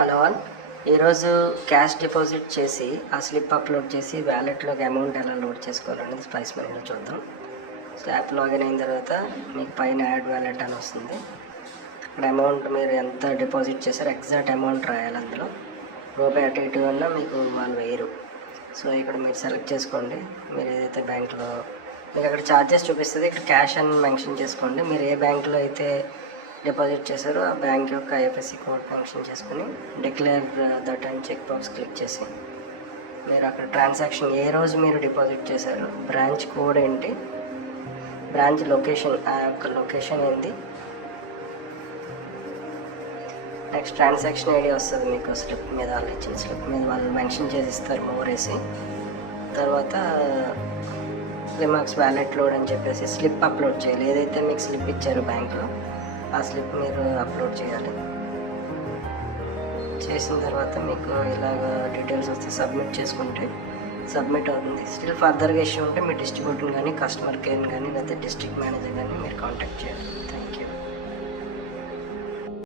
Hello all. ఈరోజు cash deposit చేసి ఆ స్లిప్ అప్లోడ్ చేసి వ్యాలెట్లోకి అమౌంట్ ఎలా లోడ్ చేసుకోవాలనేది స్పైస్ మనీలో చూద్దాం. సో యాప్ లాగిన్ అయిన తర్వాత మీకు పైన యాడ్ వ్యాలెట్ అని వస్తుంది. అక్కడ అమౌంట్ మీరు ఎంత డిపాజిట్ చేశారో ఎగ్జాక్ట్ అమౌంట్ రాయాలి అందులో. రూపాయి అటు ఇటు అన్నా మీకు వాళ్ళు వేయరు. సో ఇక్కడ మీరు సెలెక్ట్ చేసుకోండి. మీరు ఏదైతే బ్యాంక్లో మీకు అక్కడ ఛార్జెస్ చూపిస్తుంది. ఇక్కడ క్యాష్ అని మెన్షన్ చేసుకోండి. మీరు ఏ బ్యాంక్లో అయితే డిపాజిట్ చేశారో. ఆ బ్యాంక్ యొక్క ఐఎఫ్ఎస్సి కోడ్ ఫంక్షన్ చేసుకుని declare that and check box click చేసి మీరు అక్కడ ట్రాన్సాక్షన్ ఏ రోజు మీరు డిపాజిట్ చేశారు బ్రాంచ్ కోడ్ ఏంటి బ్రాంచ్ లొకేషన్ ఆ యొక్క లొకేషన్ ఏంటి నెక్స్ట్ ట్రాన్సాక్షన్ ఐడి వస్తుంది మీకు స్లిప్ మీద వాళ్ళు ఇచ్చిన స్లిప్ మీద వాళ్ళు మెన్షన్ చేసి ఇస్తారు మోరేసి తర్వాత రిమార్క్స్ వ్యాలెట్ లోడ్ అని చెప్పేసి స్లిప్ అప్లోడ్ చేయాలి. ఏదైతే మీకు స్లిప్ ఇచ్చారో బ్యాంక్లో ఆ స్లిప్ మీరు అప్లోడ్ చేయాలి. చేసిన తర్వాత మీకు ఇలాగ డీటెయిల్స్ వస్తే సబ్మిట్ చేసుకుంటే సబ్మిట్ అవుతుంది. స్టిల్ ఫర్దర్గా ఇష్యూ ఉంటే మీ డిస్ట్రిబ్యూటర్ కానీ కస్టమర్ కేర్ కానీ లేకపోతే డిస్ట్రిక్ట్ మేనేజర్ కానీ మీరు కాంటాక్ట్ చేయాలి.